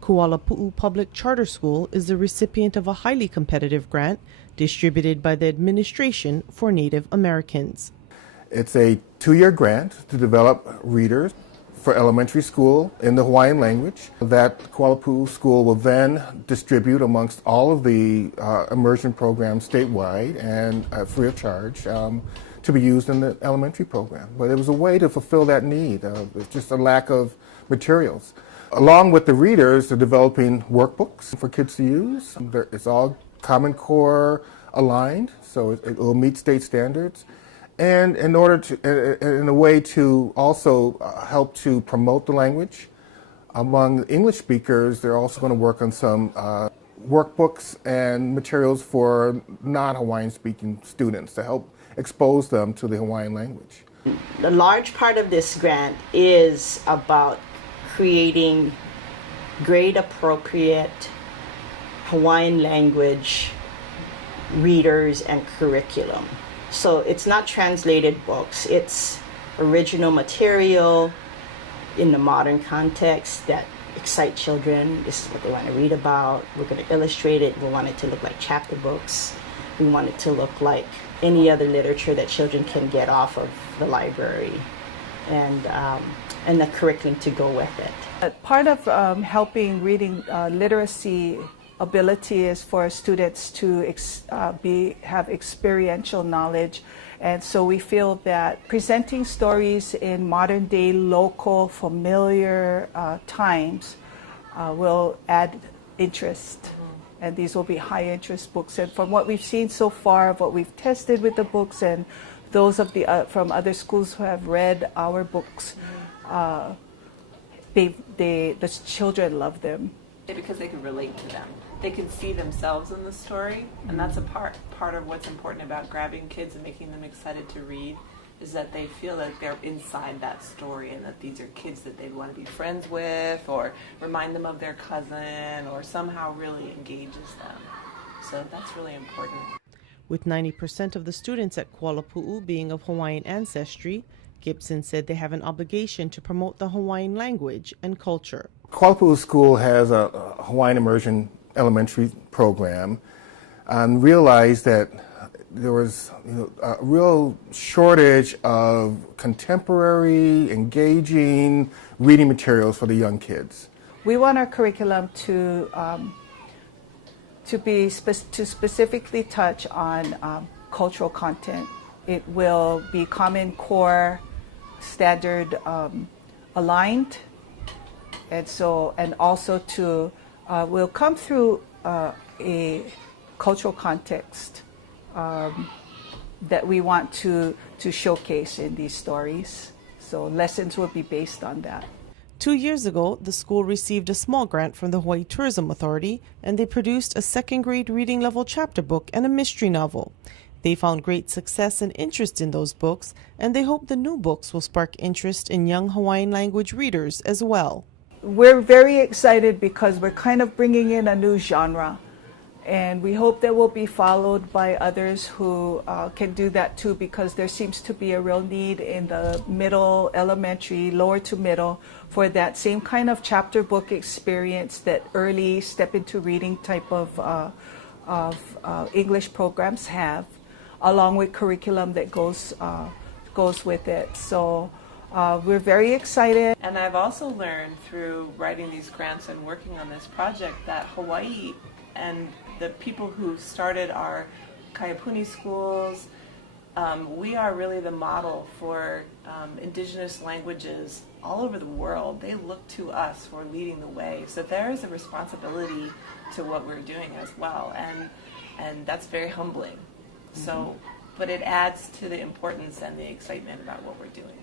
Kualapu Public Charter School is the recipient of a highly competitive grant distributed by the Administration for Native Americans. It's a 2-year grant to develop readers for elementary school in the Hawaiian language. That Kualapu School will then distribute amongst all of the immersion programs statewide and free of charge to be used in the elementary program. But it was a way to fulfill that need. It's just a lack of materials. Along with the readers, they're developing workbooks for kids to use. It's all Common Core aligned, so it will meet state standards. And in a way to also help to promote the language among English speakers, they're also going to work on some workbooks and materials for non-Hawaiian speaking students to help expose them to the Hawaiian language. A large part of this grant is about creating grade appropriate Hawaiian language readers and curriculum. So it's not translated books, it's original material in the modern context that excite children. This is what they want to read about. We're going to illustrate it. We want it to look like chapter books. We want it to look like any other literature that children can get off of the library, and the curriculum to go with it. Part of helping reading literacy ability is for students to have experiential knowledge, and so we feel that presenting stories in modern day, local, familiar times will add interest. And these will be high interest books. And from what we've seen so far, what we've tested with the books, and those of the from other schools who have read our books, the children love them. Because they can relate to them. They can see themselves in the story, and that's a part of what's important about grabbing kids and making them excited to read, is that they feel that they're inside that story and that these are kids that they want to be friends with, or remind them of their cousin, or somehow really engages them. So that's really important. With 90% of the students at Kualapu being of Hawaiian ancestry, Gibson said they have an obligation to promote the Hawaiian language and culture. Kualapu School has a Hawaiian immersion elementary program, and realized that there was a real shortage of contemporary, engaging reading materials for the young kids. We want our curriculum to specifically touch on cultural content. It will be Common Core standard aligned, and also to will come through a cultural context that we want to showcase in these stories. So lessons will be based on that. 2 years ago, the school received a small grant from the Hawaii Tourism Authority, and they produced a second grade reading level chapter book and a mystery novel. They found great success and interest in those books, and they hope the new books will spark interest in young Hawaiian language readers as well. We're very excited because we're kind of bringing in a new genre, and we hope that will be followed by others who can do that too, because there seems to be a real need in the middle, elementary, lower to middle, for that same kind of chapter book experience that early step into reading type of English programs have, along with curriculum that goes with it. So we're very excited. And I've also learned through writing these grants and working on this project that Hawaii and the people who started our Kaiapuni schools, we are really the model for indigenous languages all over the world. They look to us for leading the way. So there is a responsibility to what we're doing as well, and that's very humbling. So, but it adds to the importance and the excitement about what we're doing.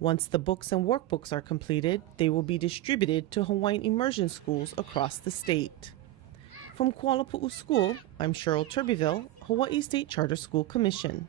Once the books and workbooks are completed, they will be distributed to Hawaiian immersion schools across the state. From Kualapu School, I'm Cheryl Turbeville, Hawaii State Charter School Commission.